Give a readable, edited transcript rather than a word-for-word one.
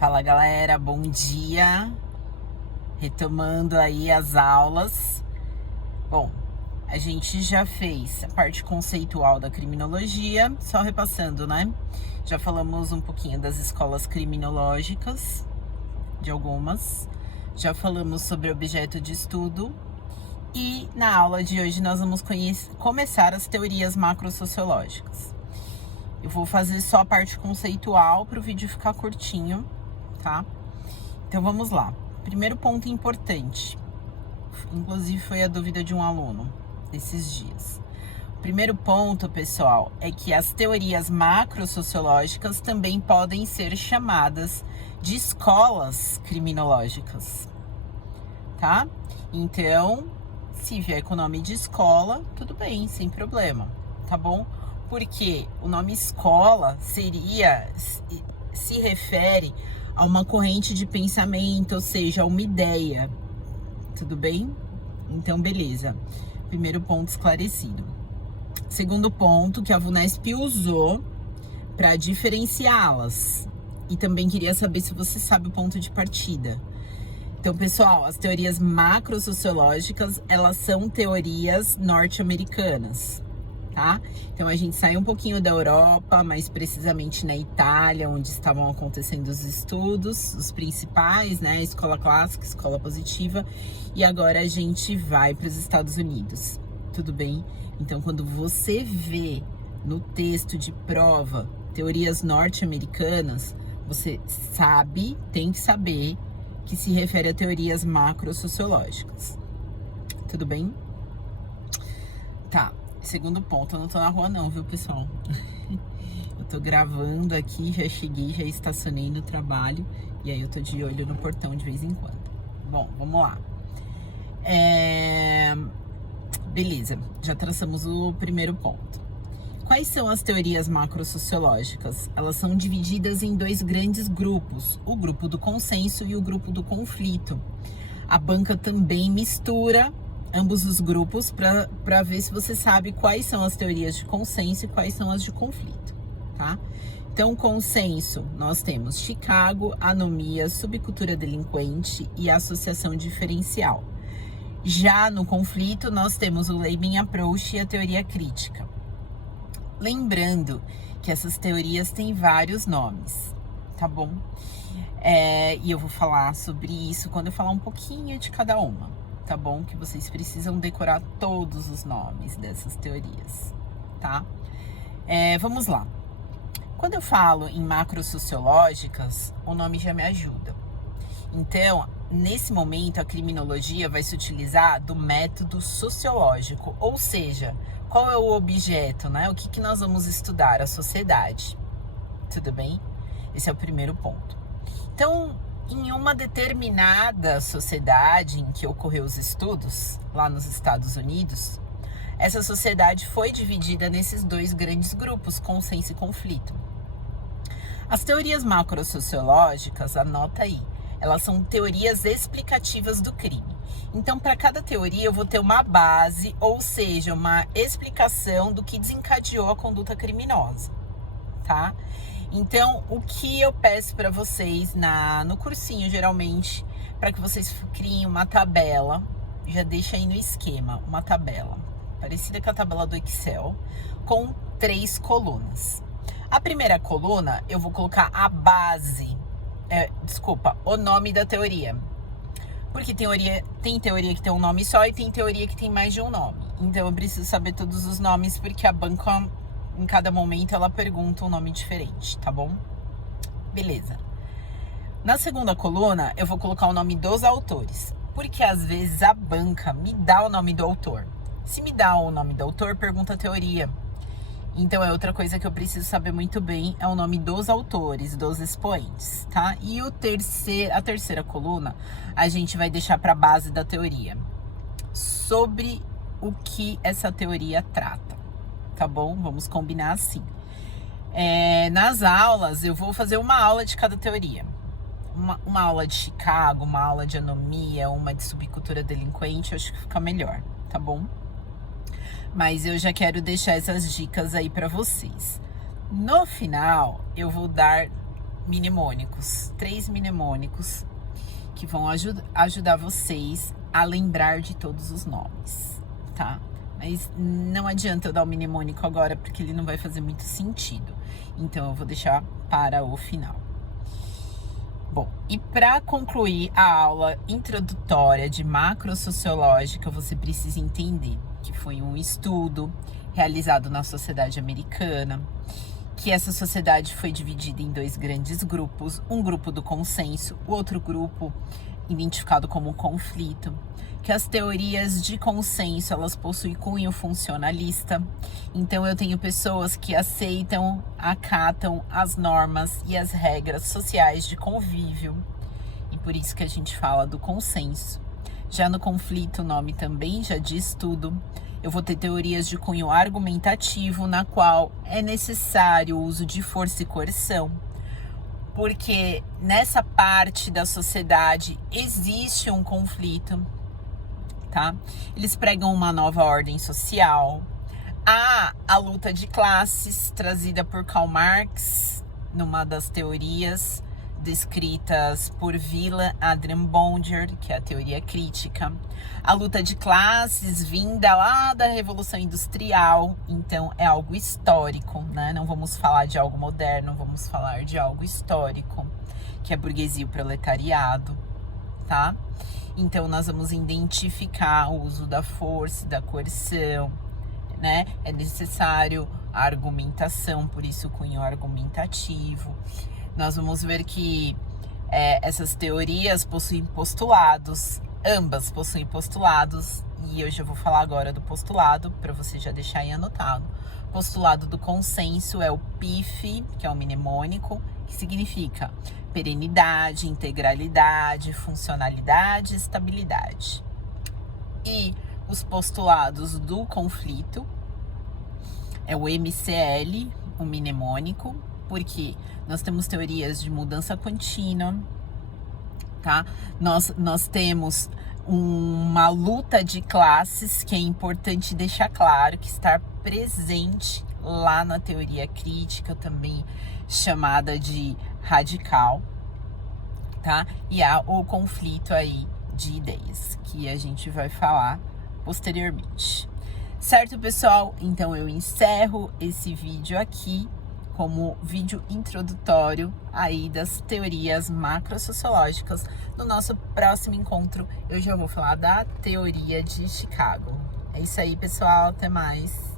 Fala galera, bom dia. Retomando aí as aulas. Bom, a gente já fez a parte conceitual da criminologia, só repassando, né? Já falamos um pouquinho das escolas criminológicas, de algumas. Já falamos sobre objeto de estudo. E na aula de hoje nós vamos começar as teorias macrosociológicas. Eu vou fazer só a parte conceitual para o vídeo ficar curtinho, tá? Então vamos lá. Primeiro ponto importante, inclusive foi a dúvida de um aluno esses dias. O primeiro ponto, pessoal, é que as teorias macrosociológicas também podem ser chamadas de escolas criminológicas, tá? Então, se vier com o nome de escola, tudo bem, sem problema, tá bom? Porque o nome escola se refere a uma corrente de pensamento, ou seja, a uma ideia, tudo bem? Então, beleza. Primeiro ponto esclarecido. Segundo ponto que a VUNESP usou para diferenciá-las. E também queria saber se você sabe o ponto de partida. Então, pessoal, as teorias macrosociológicas, elas são teorias norte-americanas, tá? Então, a gente sai um pouquinho da Europa, mais precisamente na Itália, onde estavam acontecendo os estudos, os principais, né? Escola clássica, escola positiva. E agora a gente vai para os Estados Unidos, tudo bem? Então, quando você vê no texto de prova teorias norte-americanas, você sabe, tem que saber que se refere a teorias macrosociológicas. Tudo bem? Tá. Segundo ponto, eu não tô na rua não, viu, pessoal? Eu tô gravando aqui, já cheguei, já estacionei no trabalho. E aí eu tô de olho no portão de vez em quando. Bom, vamos lá. Beleza, já traçamos o primeiro ponto. Quais são as teorias macrosociológicas? Elas são divididas em dois grandes grupos, o grupo do consenso e o grupo do conflito. A banca também mistura ambos os grupos para ver se você sabe quais são as teorias de consenso e quais são as de conflito, tá? Então, consenso, nós temos Chicago, anomia, subcultura delinquente e associação diferencial. Já no conflito, nós temos o Leibniz Approach e a teoria crítica. Lembrando que essas teorias têm vários nomes, tá bom? E eu vou falar sobre isso quando eu falar um pouquinho de cada uma, tá bom? Que vocês precisam decorar todos os nomes dessas teorias, tá? Vamos lá. Quando eu falo em macrosociológicas, o nome já me ajuda. Então, nesse momento, a criminologia vai se utilizar do método sociológico, ou seja, qual é o objeto, né? O que nós vamos estudar? A sociedade. Tudo bem? Esse é o primeiro ponto. Então, em uma determinada sociedade em que ocorreu os estudos, lá nos Estados Unidos, essa sociedade foi dividida nesses dois grandes grupos, consenso e conflito. As teorias macrosociológicas, anota aí, elas são teorias explicativas do crime. Então, para cada teoria, eu vou ter uma base, ou seja, uma explicação do que desencadeou a conduta criminosa, tá? Então, o que eu peço para vocês no cursinho, geralmente, para que vocês criem uma tabela, já deixa aí no esquema, uma tabela, parecida com a tabela do Excel, com 3 colunas. A primeira coluna, eu vou colocar a base, o nome da teoria. Porque tem teoria que tem um nome só e tem teoria que tem mais de um nome. Então eu preciso saber todos os nomes porque a banca, em cada momento, ela pergunta um nome diferente, tá bom? Beleza. Na segunda coluna, eu vou colocar o nome dos autores. Porque às vezes a banca me dá o nome do autor. Se me dá o nome do autor, pergunta a teoria. Então, é outra coisa que eu preciso saber muito bem, é o nome dos autores, dos expoentes, tá? E a terceira coluna, a gente vai deixar para a base da teoria. Sobre o que essa teoria trata, tá bom? Vamos combinar assim. Nas aulas, eu vou fazer uma aula de cada teoria. Uma aula de Chicago, uma aula de anomia, uma de subcultura delinquente, eu acho que fica melhor, tá bom? Mas eu já quero deixar essas dicas aí para vocês. No final, eu vou dar mnemônicos, 3 mnemônicos que vão ajudar vocês a lembrar de todos os nomes, tá? Mas não adianta eu dar o mnemônico agora, porque ele não vai fazer muito sentido. Então, eu vou deixar para o final. Bom, e para concluir a aula introdutória de macrosociológica, você precisa entender que foi um estudo realizado na sociedade americana, que essa sociedade foi dividida em 2 grandes grupos, um grupo do consenso, o outro grupo identificado como conflito, que as teorias de consenso, elas possuem cunho funcionalista. Então, eu tenho pessoas que aceitam, acatam as normas e as regras sociais de convívio, e por isso que a gente fala do consenso. Já no conflito, o nome também já diz tudo. Eu vou ter teorias de cunho argumentativo, na qual é necessário o uso de força e coerção, porque nessa parte da sociedade existe um conflito, tá? Eles pregam uma nova ordem social. Há a luta de classes trazida por Karl Marx, numa das teorias descritas por Villa Adrian Bonder, que é a teoria crítica. A luta de classes vinda lá da Revolução Industrial, então é algo histórico, né? Não vamos falar de algo moderno, vamos falar de algo histórico, que é a burguesia e o proletariado, tá? Então, nós vamos identificar o uso da força e da coerção, né? É necessário a argumentação, por isso o cunho argumentativo. Nós vamos ver que essas teorias possuem postulados, ambas possuem postulados, e eu já vou falar agora do postulado, para você já deixar aí anotado. O postulado do consenso é o PIF, que é o mnemônico, que significa perenidade, integralidade, funcionalidade e estabilidade. E os postulados do conflito é o MCL, o mnemônico, porque nós temos teorias de mudança contínua, tá? Nós temos uma luta de classes, que é importante deixar claro que está presente lá na teoria crítica, também chamada de radical, tá? E há o conflito aí de ideias, que a gente vai falar posteriormente. Certo, pessoal? Então, eu encerro esse vídeo aqui como vídeo introdutório aí das teorias macrosociológicas. No nosso próximo encontro, eu já vou falar da teoria de Chicago. É isso aí, pessoal. Até mais.